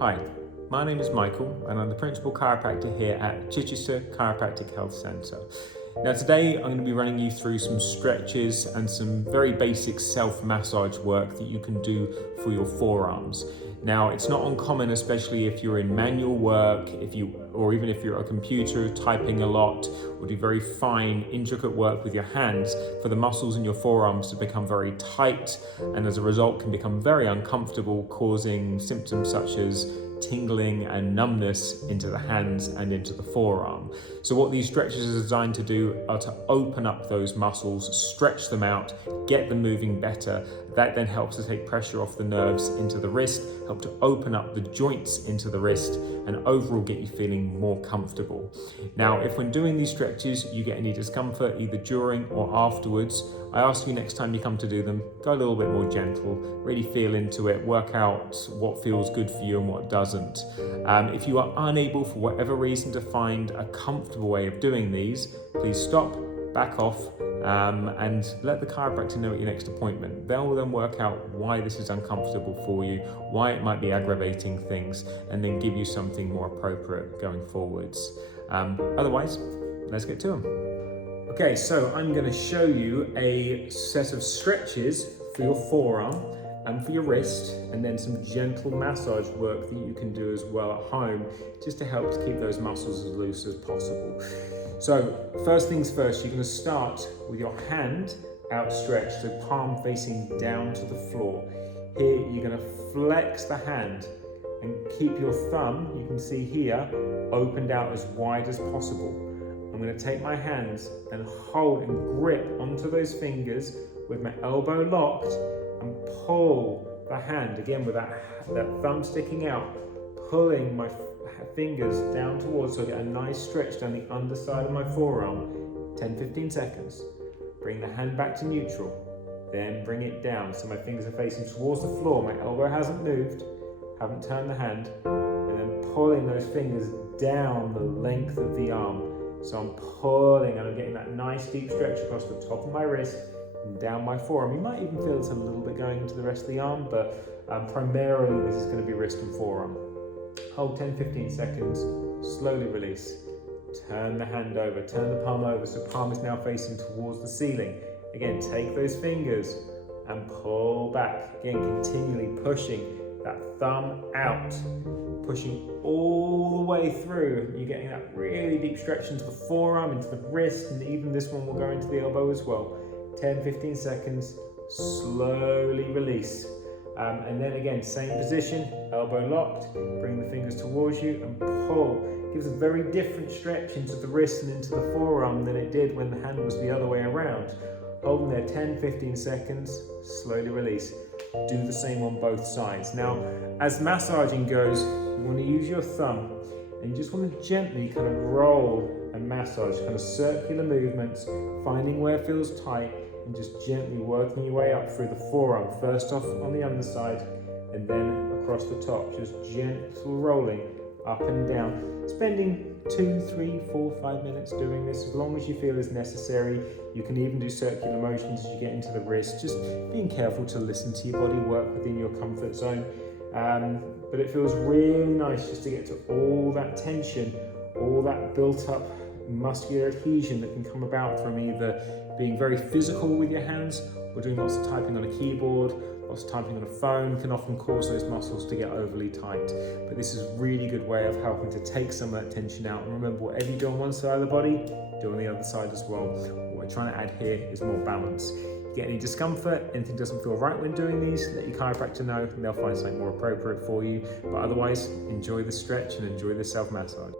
Hi, my name is Michael and I'm the Principal Chiropractor here at Chichester Chiropractic Health Centre. Now today I'm going to be running you through some stretches and some very basic self-massage work that you can do for your forearms. Now it's not uncommon, especially if you're in manual work, or even if you're at a computer typing a lot, or do very fine, intricate work with your hands, for the muscles in your forearms to become very tight and as a result can become very uncomfortable, causing symptoms such as tingling and numbness into the hands and into the forearm. So what these stretches are designed to do are to open up those muscles, stretch them out, get them moving better. That then helps to take pressure off the nerves into the wrist, help to open up the joints into the wrist, and overall get you feeling more comfortable. Now, if when doing these stretches you get any discomfort either during or afterwards, I ask you next time you come to do them, go a little bit more gentle, really feel into it, work out what feels good for you and what doesn't. If you are unable for whatever reason to find a comfortable way of doing these, please stop, back off, and let the chiropractor know at your next appointment. They'll then work out why this is uncomfortable for you, why it might be aggravating things, and then give you something more appropriate going forwards. Otherwise, let's get to them. Okay, so I'm going to show you a set of stretches for your forearm and for your wrist, and then some gentle massage work that you can do as well at home, just to help to keep those muscles as loose as possible. So first things first, you're going to start with your hand outstretched, so palm facing down to the floor. Here you're going to flex the hand and keep your thumb, you can see here, opened out as wide as possible. I'm going to take my hands and hold and grip onto those fingers with my elbow locked and pull the hand, again with that thumb sticking out, pulling my fingers down towards, so I get a nice stretch down the underside of my forearm. 10-15 seconds. Bring the hand back to neutral, then bring it down so my fingers are facing towards the floor, my elbow hasn't moved, haven't turned the hand, and then pulling those fingers down the length of the arm. So I'm pulling and I'm getting that nice deep stretch across the top of my wrist and down my forearm. You might even feel it's a little bit going into the rest of the arm, but primarily this is going to be wrist and forearm. Hold 10-15 seconds, slowly release. Turn the hand over, turn the palm over, so palm is now facing towards the ceiling. Again, take those fingers and pull back. Again, continually pushing that thumb out, pushing all the way through. You're getting that really deep stretch into the forearm, into the wrist, and even this one will go into the elbow as well. 10-15 seconds, slowly release. And then again, same position, elbow locked, bring the fingers towards you and pull. Gives a very different stretch into the wrist and into the forearm than it did when the hand was the other way around. Holding there 10-15 seconds, slowly release. Do the same on both sides. Now, as massaging goes, you want to use your thumb and you just want to gently kind of roll and massage, kind of circular movements, finding where it feels tight and just gently working your way up through the forearm. First off on the underside and then across the top, just gentle rolling up and down. Spending 2, 3, 4, 5 minutes doing this, as long as you feel is necessary. You can even do circular motions as you get into the wrist, just being careful to listen to your body work within your comfort zone. But it feels really nice just to get to all that tension, all that built up muscular adhesion that can come about from either being very physical with your hands or doing lots of typing on a keyboard. Lots of typing on a phone can often cause those muscles to get overly tight. But this is a really good way of helping to take some of that tension out. And remember, whatever you do on one side of the body, do on the other side as well. What we're trying to add here is more balance. You get any discomfort, anything doesn't feel right when doing these, let your chiropractor know and they'll find something more appropriate for you. But otherwise, enjoy the stretch and enjoy the self-massage.